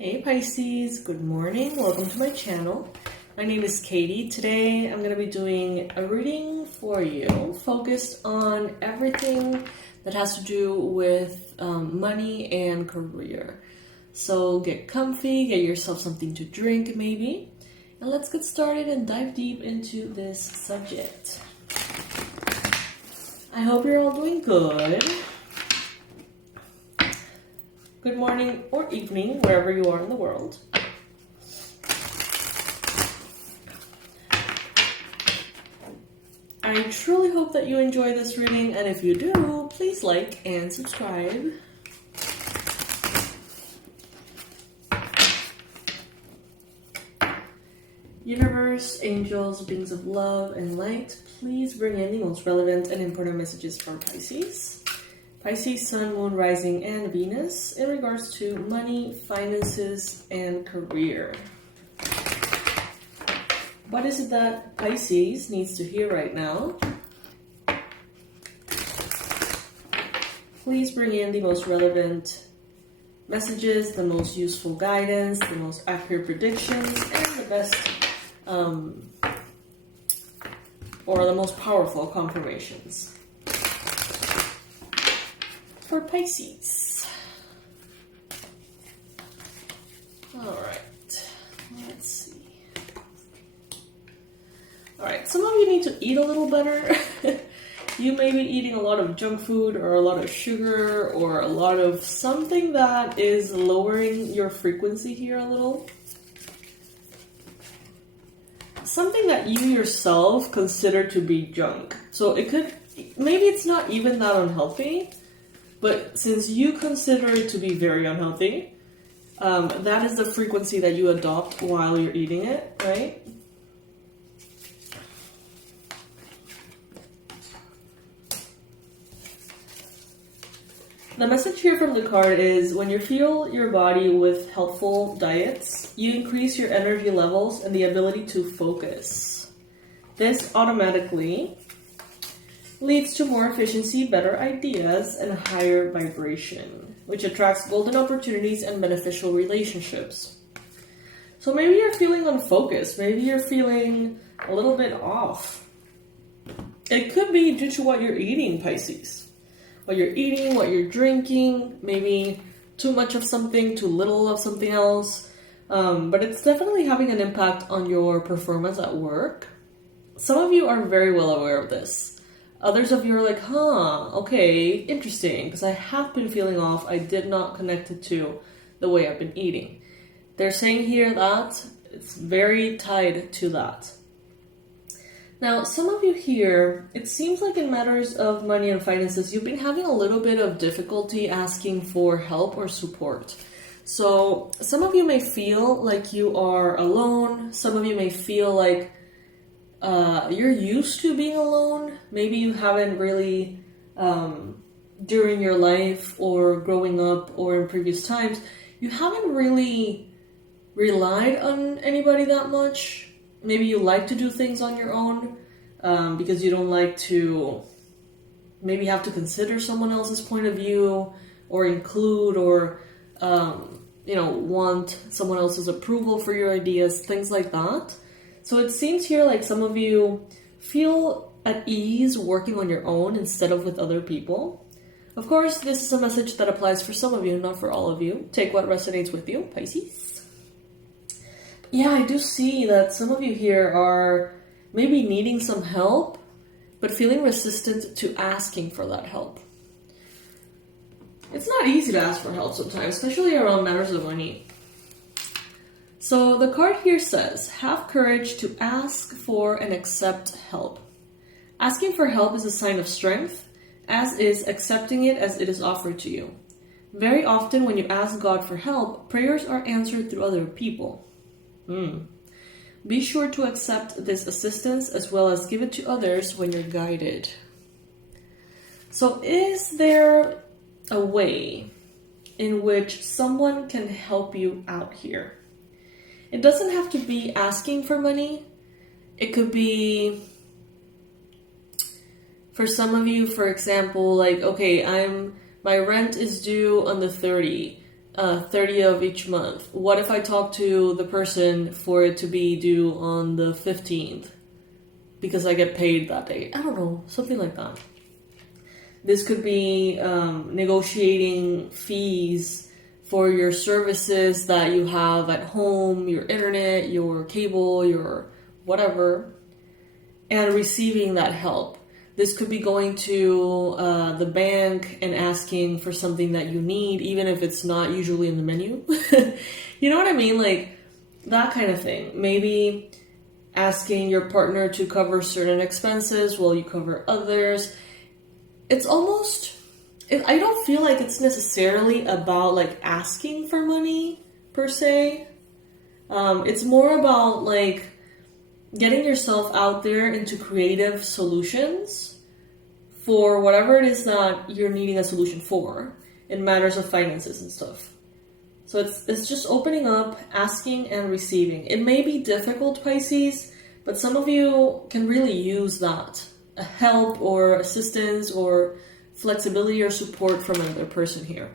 Hey Pisces, good morning. Welcome to my channel. My name is Katie. Today I'm going to be doing a reading for you focused on everything that has to do with money and career. So get comfy, get yourself something to drink maybe, and let's get started and dive deep into this subject. I hope you're all doing good. Good morning or evening, wherever you are in the world. I truly hope that you enjoy this reading, and if you do, please like and subscribe. Universe, angels, beings of love and light, please bring in the most relevant and important messages for Pisces. Pisces, Sun, Moon, Rising, and Venus in regards to money, finances, and career. What is it that Pisces needs to hear right now? Please bring in the most relevant messages, the most useful guidance, the most accurate predictions, and the best or the most powerful confirmations for Pisces. Alright, let's see. Alright, some of you need to eat a little better. You may be eating a lot of junk food or a lot of sugar or a lot of something that is lowering your frequency here a little. Something that you yourself consider to be junk. So it could, maybe it's not even that unhealthy, but since you consider it to be very unhealthy, that is the frequency that you adopt while you're eating it, right? The message here from the card is when you fuel your body with healthful diets, you increase your energy levels and the ability to focus. This automatically leads to more efficiency, better ideas, and a higher vibration, which attracts golden opportunities and beneficial relationships. So maybe you're feeling unfocused, maybe you're feeling a little bit off. It could be due to what you're eating, Pisces. What you're eating, what you're drinking, maybe too much of something, too little of something else. But it's definitely having an impact on your performance at work. Some of you are very well aware of this. Others of you are like, okay, interesting, because I have been feeling off. I did not connect it to the way I've been eating. They're saying here that it's very tied to that. Now, some of you here, it seems like in matters of money and finances, you've been having a little bit of difficulty asking for help or support. So some of you may feel like you are alone. Some of you may feel like you're used to being alone. Maybe you haven't really, during your life or growing up or in previous times, you haven't really relied on anybody that much. Maybe you like to do things on your own because you don't like to maybe have to consider someone else's point of view or include or, want someone else's approval for your ideas, things like that. So it seems here like some of you feel at ease working on your own instead of with other people. Of course, this is a message that applies for some of you, not for all of you. Take what resonates with you, Pisces. Yeah, I do see that some of you here are maybe needing some help, but feeling resistant to asking for that help. It's not easy to ask for help sometimes, especially around matters of money. So the card here says, have courage to ask for and accept help. Asking for help is a sign of strength, as is accepting it as it is offered to you. Very often when you ask God for help, prayers are answered through other people. Be sure to accept this assistance as well as give it to others when you're guided. So is there a way in which someone can help you out here? It doesn't have to be asking for money. It could be, for some of you, for example, like, okay, my rent is due on the 30th. 30th of each month? What if I talk to the person for it to be due on the 15th? Because I get paid that day. I don't know, something like that. This could be negotiating fees for your services that you have at home, your internet, your cable, your whatever, and receiving that help. This could be going to the bank and asking for something that you need, even if it's not usually in the menu. You know what I mean? Like, that kind of thing. Maybe asking your partner to cover certain expenses while you cover others. It's almost, I don't feel like it's necessarily about like asking for money per se. It's more about like getting yourself out there into creative solutions for whatever it is that you're needing a solution for in matters of finances and stuff. So it's just opening up, asking and receiving. It may be difficult, Pisces, but some of you can really use that. A help or assistance or flexibility or support from another person here.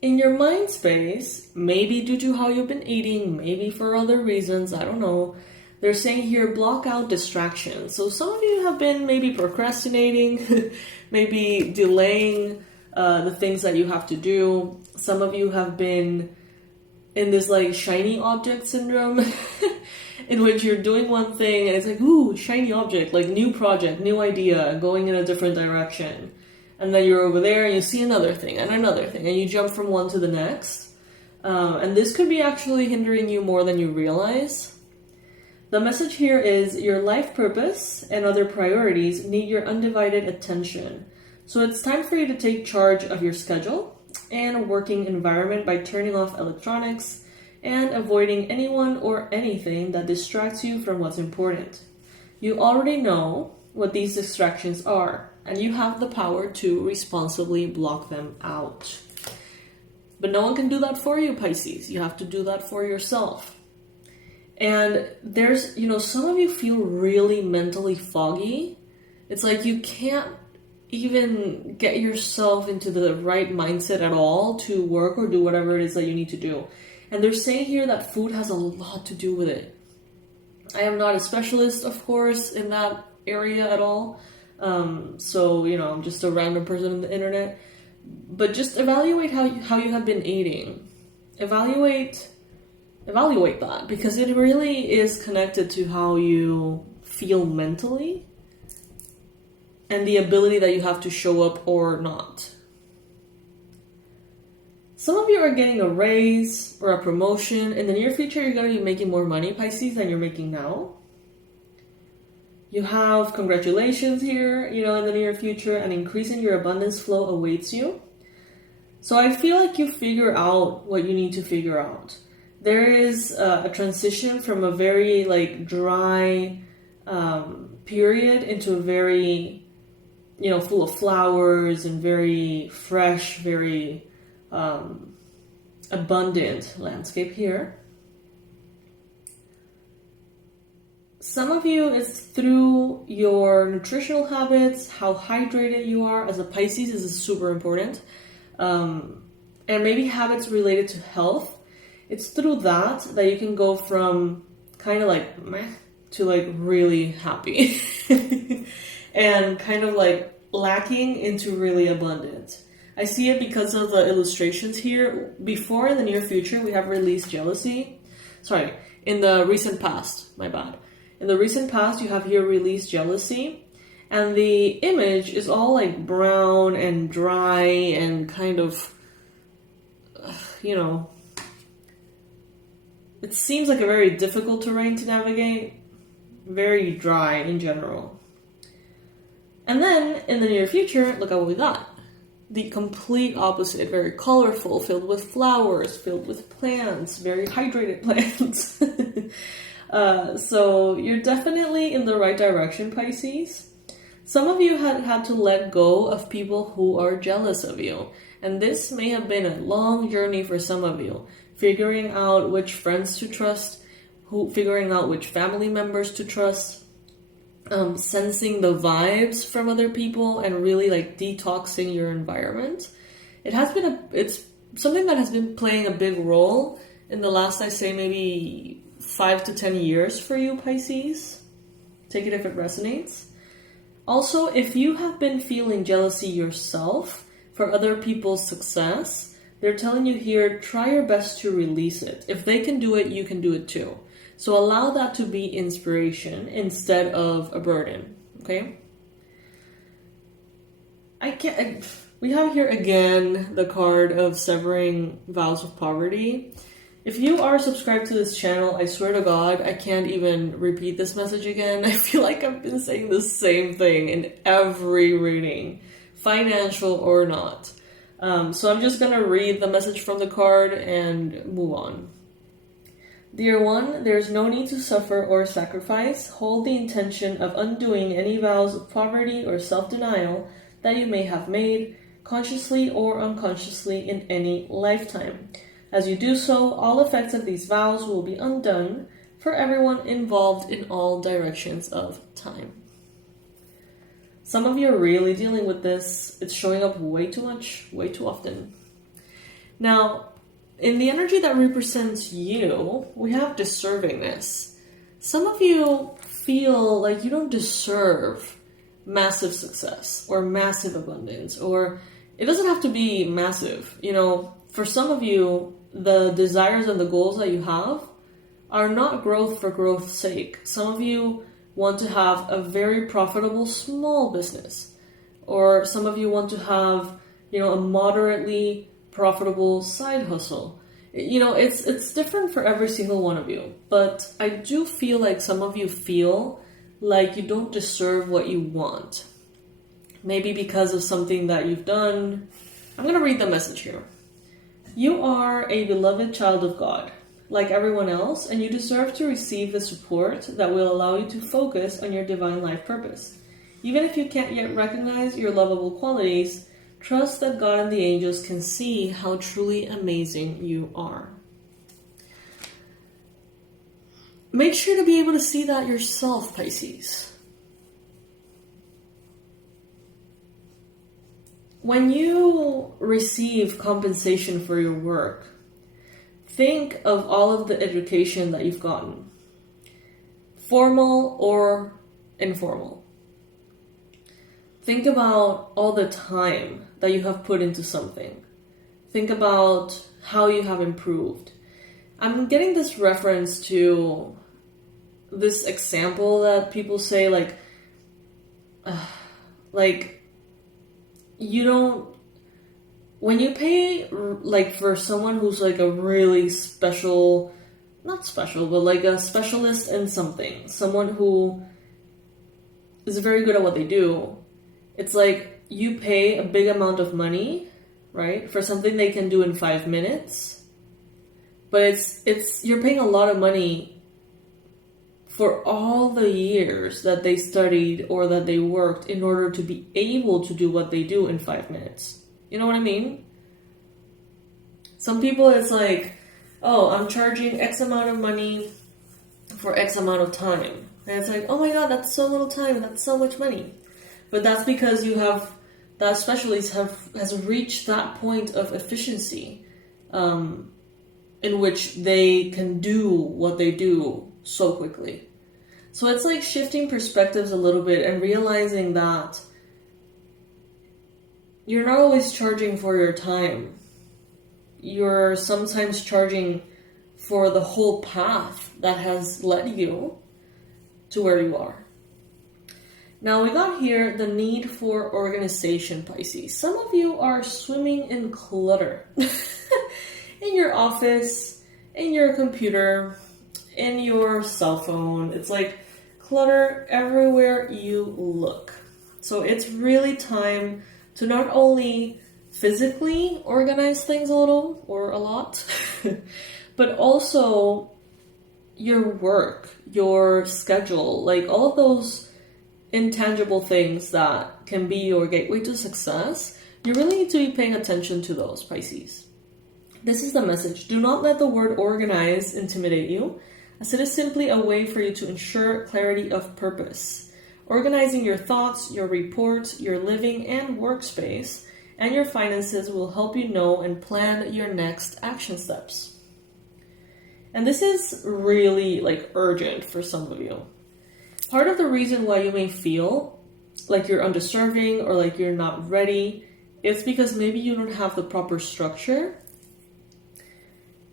In your mind space, maybe due to how you've been eating, maybe for other reasons, I don't know, they're saying here, block out distractions. So some of you have been maybe procrastinating, maybe delaying the things that you have to do. Some of you have been in this like shiny object syndrome in which you're doing one thing and it's like, ooh, shiny object, like new project, new idea, going in a different direction. And then you're over there and you see another thing and you jump from one to the next. And this could be actually hindering you more than you realize. The message here is your life purpose and other priorities need your undivided attention. So it's time for you to take charge of your schedule and working environment by turning off electronics and avoiding anyone or anything that distracts you from what's important. You already know what these distractions are, and you have the power to responsibly block them out. But no one can do that for you, Pisces. You have to do that for yourself. And there's, some of you feel really mentally foggy. It's like you can't even get yourself into the right mindset at all to work or do whatever it is that you need to do. And they're saying here that food has a lot to do with it. I am not a specialist, of course, in that area at all. So, I'm just a random person on the internet. But just evaluate how you have been eating. Evaluate that, because it really is connected to how you feel mentally and the ability that you have to show up or not. Some of you are getting a raise or a promotion. In the near future, you're going to be making more money, Pisces, than you're making now. You have congratulations here, in the near future. An increase in your abundance flow awaits you. So I feel like you figure out what you need to figure out. There is a transition from a very dry period into a very, full of flowers and very fresh, very abundant landscape here. Some of you, it's through your nutritional habits, how hydrated you are. As a Pisces, this is super important. And maybe habits related to health. It's through that you can go from kind of meh to really happy and kind of lacking into really abundant. I see it because of the illustrations here. Before, in the near future, we have released jealousy. Sorry, in the recent past, my bad. In the recent past, you have here released jealousy. And the image is all brown and dry and kind of, it seems like a very difficult terrain to navigate. Very dry in general. And then, in the near future, look at what we got. The complete opposite. Very colorful, filled with flowers, filled with plants, very hydrated plants. So, you're definitely in the right direction, Pisces. Some of you had to let go of people who are jealous of you. And this may have been a long journey for some of you. Figuring out which friends to trust, figuring out which family members to trust. sensing the vibes from other people and really like detoxing your environment. It's something that has been playing a big role in the last, I say, maybe 5 to 10 years for you, Pisces. Take it if it resonates. Also, if you have been feeling jealousy yourself for other people's success, they're telling you here, try your best to release it. If they can do it, you can do it too. So allow that to be inspiration instead of a burden, okay? We have here again the card of severing vows of poverty. If you are subscribed to this channel, I swear to God, I can't even repeat this message again. I feel like I've been saying the same thing in every reading, financial or not. So I'm just gonna read the message from the card and move on. Dear one, there's no need to suffer or sacrifice. Hold the intention of undoing any vows of poverty or self-denial that you may have made, consciously or unconsciously, in any lifetime. As you do so, all effects of these vows will be undone for everyone involved in all directions of time. Some of you are really dealing with this. It's showing up way too much, way too often. Now, in the energy that represents you, we have deservingness. Some of you feel like you don't deserve massive success or massive abundance, or it doesn't have to be massive. You know, for some of you, the desires and the goals that you have are not growth for growth's sake. Some of you want to have a very profitable small business, or some of you want to have, you know, a moderately profitable side hustle. You know, it's different for every single one of you, but I do feel like some of you feel like you don't deserve what you want. Maybe because of something that you've done. I'm going to read the message here. You are a beloved child of God, like everyone else, and you deserve to receive the support that will allow you to focus on your divine life purpose. Even if you can't yet recognize your lovable qualities, trust that God and the angels can see how truly amazing you are. Make sure to be able to see that yourself, Pisces. When you receive compensation for your work, think of all of the education that you've gotten, formal or informal. Think about all the time that you have put into something. Think about how you have improved. I'm getting this reference to this example that people say, you don't, when you pay, like, for someone who's like a really special, not special, but like a specialist in something, someone who is very good at what they do, it's like you pay a big amount of money, right, for something they can do in 5 minutes, but it's you're paying a lot of money for all the years that they studied or that they worked in order to be able to do what they do in 5 minutes. You know what I mean? Some people, it's like, oh, I'm charging X amount of money for X amount of time. And it's like, oh my God, that's so little time. That's so much money. But that's because you have, that specialist has reached that point of efficiency in which they can do what they do so quickly. So it's like shifting perspectives a little bit and realizing that you're not always charging for your time. You're sometimes charging for the whole path that has led you to where you are. Now we got here the need for organization, Pisces. Some of you are swimming in clutter. In your office, in your computer, in your cell phone. It's like clutter everywhere you look. So it's really time to not only physically organize things a little or a lot, but also your work, your schedule, like all of those intangible things that can be your gateway to success. You really need to be paying attention to those, Pisces. This is the message. Do not let the word organize intimidate you, as it is simply a way for you to ensure clarity of purpose. Organizing your thoughts, your reports, your living and workspace, and your finances will help you know and plan your next action steps. And this is really like urgent for some of you. Part of the reason why you may feel like you're undeserving or like you're not ready is because maybe you don't have the proper structure.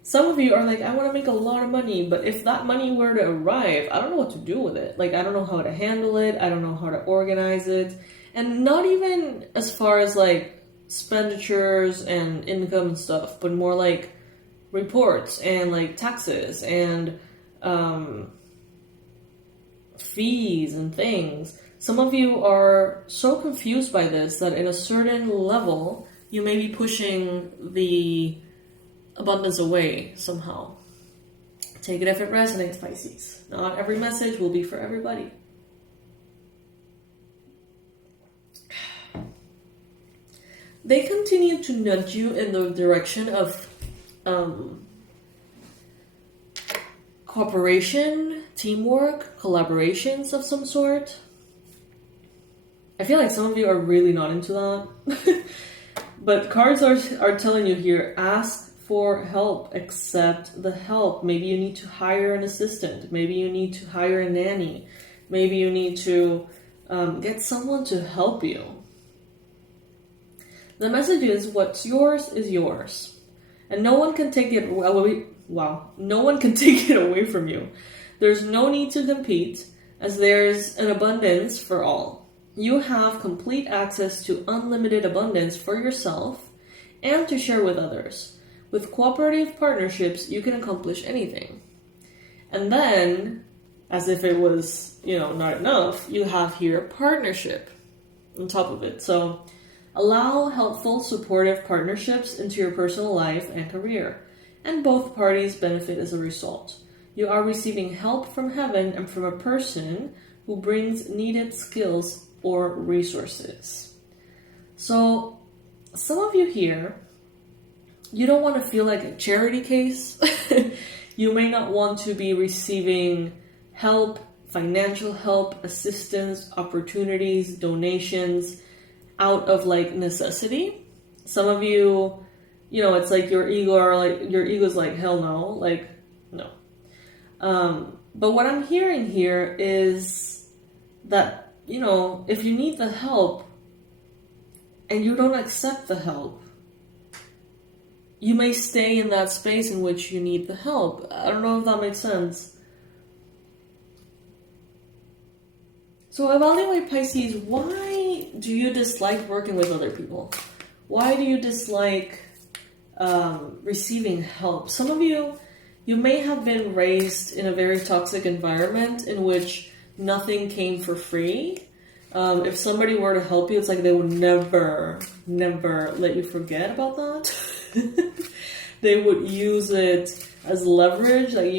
Some of you are like, I want to make a lot of money, but if that money were to arrive, I don't know what to do with it. Like, I don't know how to handle it. I don't know how to organize it. And not even as far as like expenditures and income and stuff, but more like reports and like taxes and fees and things. Some of you are so confused by this that in a certain level, you may be pushing the abundance away somehow. Take it if it resonates, Pisces. Not every message will be for everybody. They continue to nudge you in the direction of cooperation, teamwork, collaborations of some sort. I feel like some of you are really not into that. But cards are telling you here, ask for help, accept the help. Maybe you need to hire an assistant. Maybe you need to hire a nanny. Maybe you need to get someone to help you. The message is, what's yours is yours. And no one can take it away. Wow. No one can take it away from you. There's no need to compete, as there's an abundance for all. You have complete access to unlimited abundance for yourself and to share with others. With cooperative partnerships, you can accomplish anything. And then, as if it was, not enough, you have here partnership on top of it. So allow helpful, supportive partnerships into your personal life and career, and both parties benefit as a result. You are receiving help from heaven and from a person who brings needed skills or resources. So some of you here, you don't want to feel like a charity case. You may not want to be receiving help, financial help, assistance, opportunities, donations out of like necessity. Some of you, it's like your ego's like, hell no, like, no. But what I'm hearing here is that, if you need the help and you don't accept the help, you may stay in that space in which you need the help. I don't know if that makes sense. So evaluate, Pisces, why do you dislike working with other people? Why do you dislike receiving help? Some of you may have been raised in a very toxic environment in which nothing came for free. If somebody were to help you, it's like they would never let you forget about that. They would use it as leverage. Like,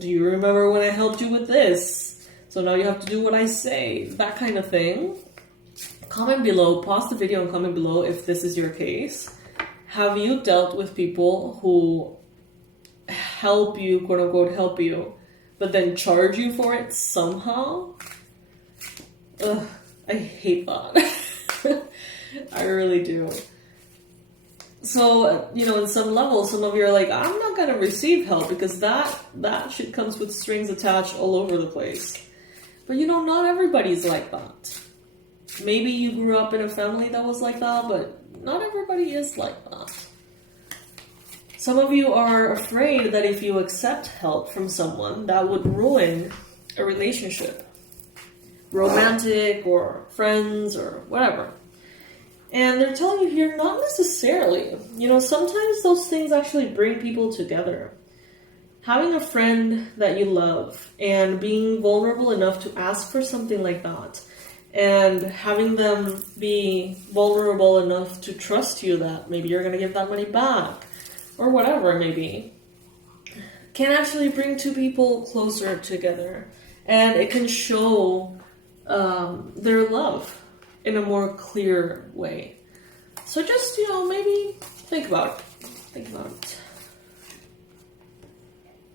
do you remember when I helped you with this? So now you have to do what I say. That kind of thing. Comment below, pause the video and comment below if this is your case. Have you dealt with people who help you, quote unquote, help you, but then charge you for it somehow? Ugh, I hate that. I really do. So, in some level, some of you are like, I'm not going to receive help because that shit comes with strings attached all over the place. But not everybody's like that. Maybe you grew up in a family that was like that, but not everybody is like that. Some of you are afraid that if you accept help from someone, that would ruin a relationship. Romantic or friends or whatever. And they're telling you here, not necessarily. Sometimes those things actually bring people together. Having a friend that you love and being vulnerable enough to ask for something like that, and having them be vulnerable enough to trust you that maybe you're going to give that money back, or whatever it may be, can actually bring two people closer together. And it can show their love in a more clear way. So just, maybe think about it. Think about it.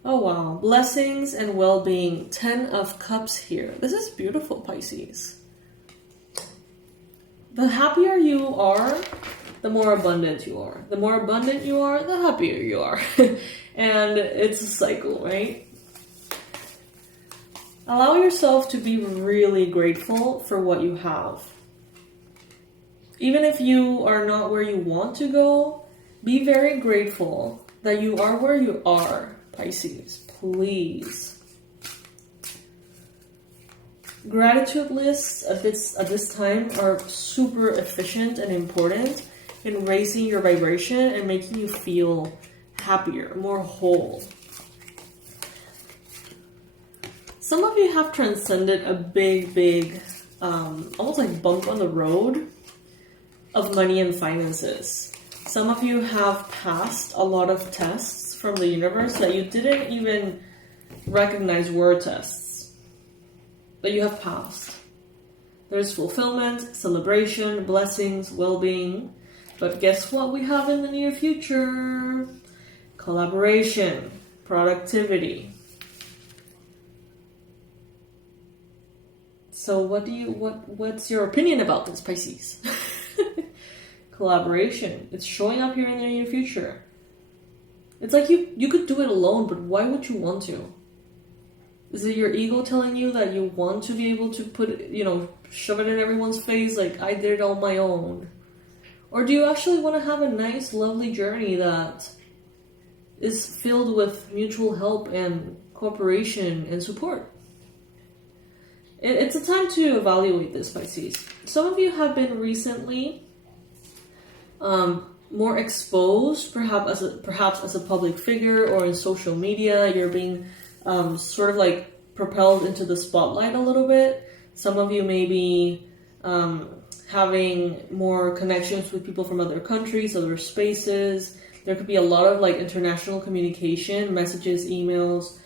Oh, wow. Blessings and well-being. 10 of Cups here. This is beautiful, Pisces. the happier you are, the more abundant you are. The more abundant you are, the happier you are. And it's a cycle, right? Allow yourself to be really grateful for what you have. Even if you are not where you want to go, be very grateful that you are where you are, Pisces. Please. Gratitude lists at this time are super efficient and important in raising your vibration and making you feel happier, more whole. Some of you have transcended a big, almost like bump on the road of money and finances. Some of you have passed a lot of tests from the universe that you didn't even recognize were tests, but you have passed. There's fulfillment, celebration, blessings, well-being. But guess what we have in the near future? Collaboration, productivity. So what's your opinion about this, Pisces? Collaboration. It's showing up here in the near future. It's like you could do it alone, but why would you want to? Is it your ego telling you that you want to be able to put it, shove it in everyone's face like I did it on my own? Or do you actually want to have a nice, lovely journey that is filled with mutual help and cooperation and support? It's a time to evaluate this, Pisces. Some of you have been recently more exposed, perhaps as a public figure or in social media. You're being sort of like propelled into the spotlight a little bit. Some of you may be having more connections with people from other countries, other spaces. There could be a lot of like international communication, messages, emails,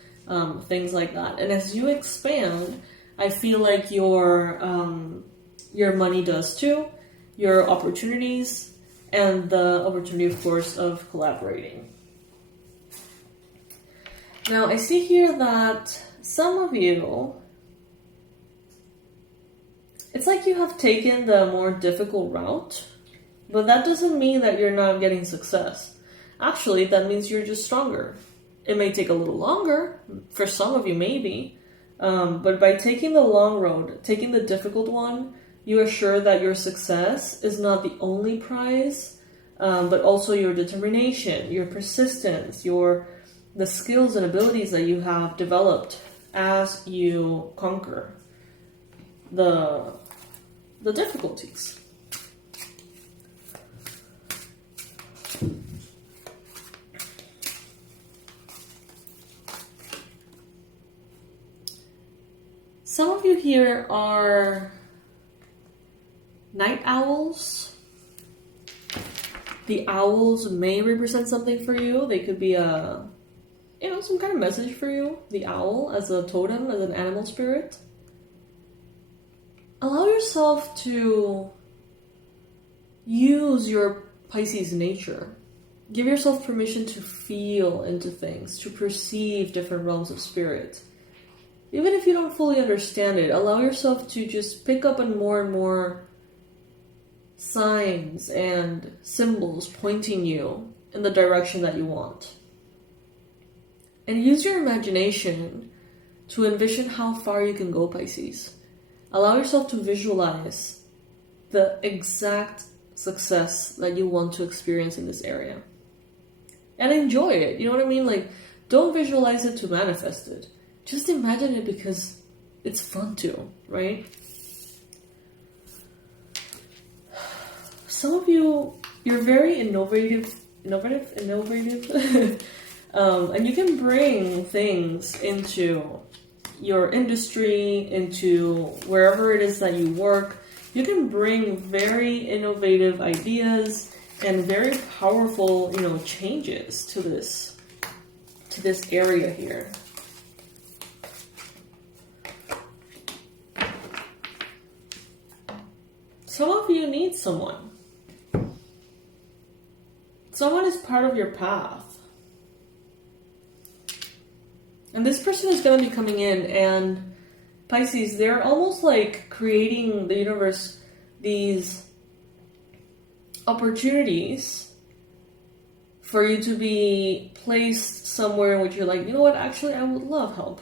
things like that. And as you expand, I feel like your money does too, your opportunities, and the opportunity, of course, of collaborating. Now, I see here that some of you, it's like you have taken the more difficult route, but that doesn't mean that you're not getting success. Actually, that means you're just stronger. It may take a little longer, for some of you maybe, but by taking the long road, taking the difficult one, you assure that your success is not the only prize, but also your determination, your persistence, the skills and abilities that you have developed as you conquer the difficulties. Some of you here are night owls. The owls may represent something for you. They could be some kind of message for you. The owl as a totem, as an animal spirit. Allow yourself to use your Pisces nature. Give yourself permission to feel into things, to perceive different realms of spirit. Even if you don't fully understand it, allow yourself to just pick up on more and more signs and symbols pointing you in the direction that you want. And use your imagination to envision how far you can go, Pisces. Allow yourself to visualize the exact success that you want to experience in this area. And enjoy it. You know what I mean? Like, don't visualize it to manifest it. Just imagine it because it's fun too, right? Some of you, you're very innovative, and you can bring things into your industry, into wherever it is that you work. You can bring very innovative ideas and very powerful, changes to this area here. Some of you need someone. Someone is part of your path. And this person is going to be coming in, and Pisces, they're almost like creating the universe these opportunities for you to be placed somewhere in which you're like, you know what, actually I would love help.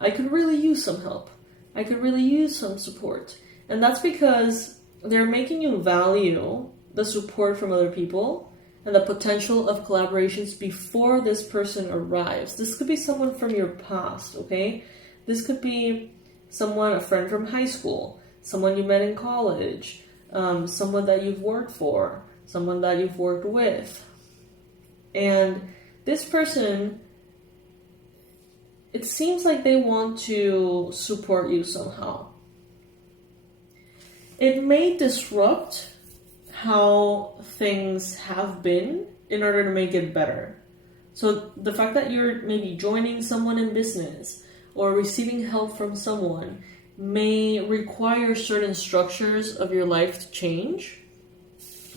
I could really use some help. I could really use some support. And that's because they're making you value the support from other people and the potential of collaborations before this person arrives. This could be someone from your past, okay? This could be someone, a friend from high school, someone you met in college, someone that you've worked for, someone that you've worked with. And this person, it seems like they want to support you somehow. It may disrupt how things have been in order to make it better. So the fact that you're maybe joining someone in business or receiving help from someone may require certain structures of your life to change,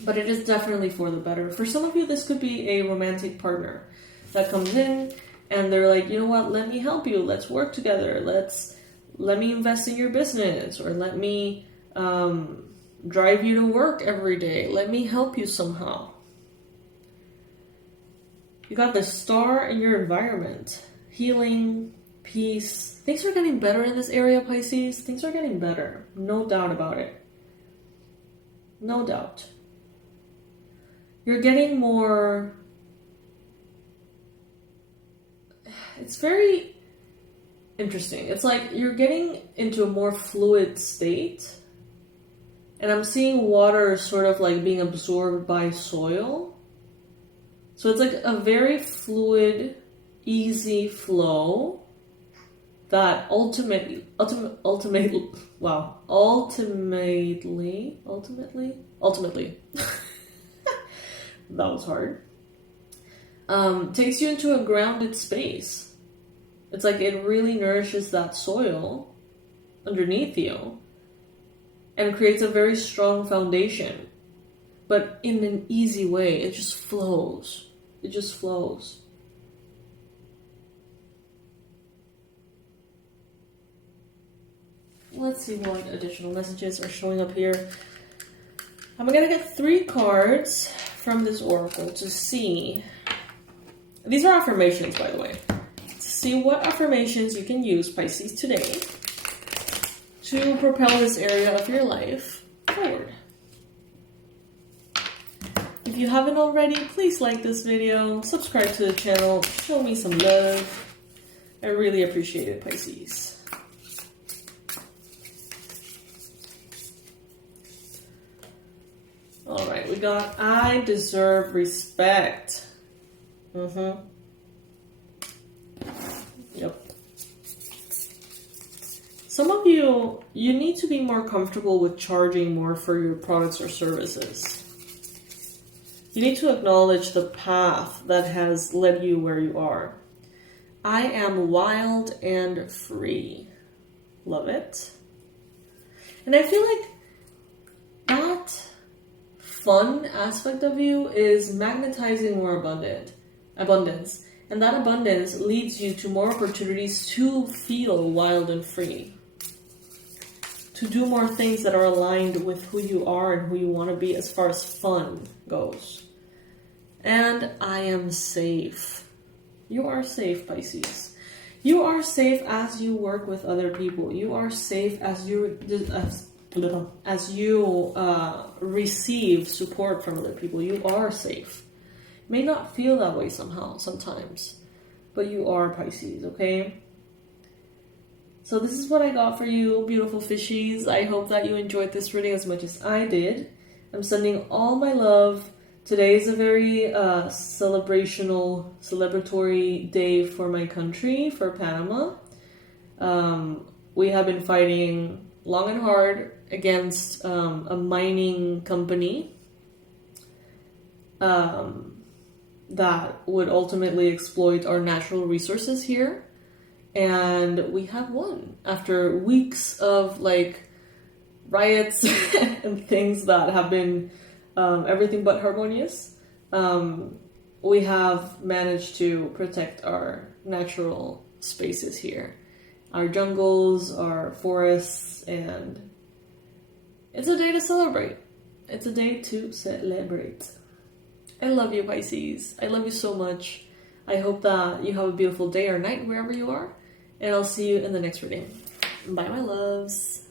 but it is definitely for the better. For some of you, this could be a romantic partner that comes in and they're like, you know what, let me help you. Let's work together. Let me invest in your business, or let me drive you to work every day. Let me help you somehow. You got the star in your environment. Healing, peace. Things are getting better in this area, Pisces. Things are getting better. No doubt about it. No doubt. You're getting more... It's very interesting. It's like you're getting into a more fluid state. And I'm seeing water sort of like being absorbed by soil. So it's like a very fluid, easy flow that ultimately, that was hard, takes you into a grounded space. It's like it really nourishes that soil underneath you and creates a very strong foundation, but in an easy way. It just flows. It just flows. Let's see what additional messages are showing up here. I'm gonna get 3 cards from this oracle to see. These are affirmations, by the way. To see what affirmations you can use, Pisces, today to propel this area of your life forward. If you haven't already, please like this video, subscribe to the channel, show me some love. I really appreciate it, Pisces. Alright, we got I deserve respect. Yep. Some of you need to be more comfortable with charging more for your products or services. You need to acknowledge the path that has led you where you are. I am wild and free. Love it. And I feel like that fun aspect of you is magnetizing more abundance. And that abundance leads you to more opportunities to feel wild and free. To do more things that are aligned with who you are and who you want to be as far as fun goes. And I am safe. You are safe, Pisces. You are safe as you work with other people. You are safe as you receive support from other people. You are safe. It may not feel that way sometimes, but you are, Pisces, okay? So this is what I got for you, beautiful fishies. I hope that you enjoyed this reading as much as I did. I'm sending all my love. Today is a very celebratory day for my country, for Panama. We have been fighting long and hard against a mining company that would ultimately exploit our natural resources here. And we have won after weeks of like riots and things that have been everything but harmonious. We have managed to protect our natural spaces here, our jungles, our forests, and it's a day to celebrate. It's a day to celebrate. I love you, Pisces. I love you so much. I hope that you have a beautiful day or night wherever you are. And I'll see you in the next reading. Bye, my loves.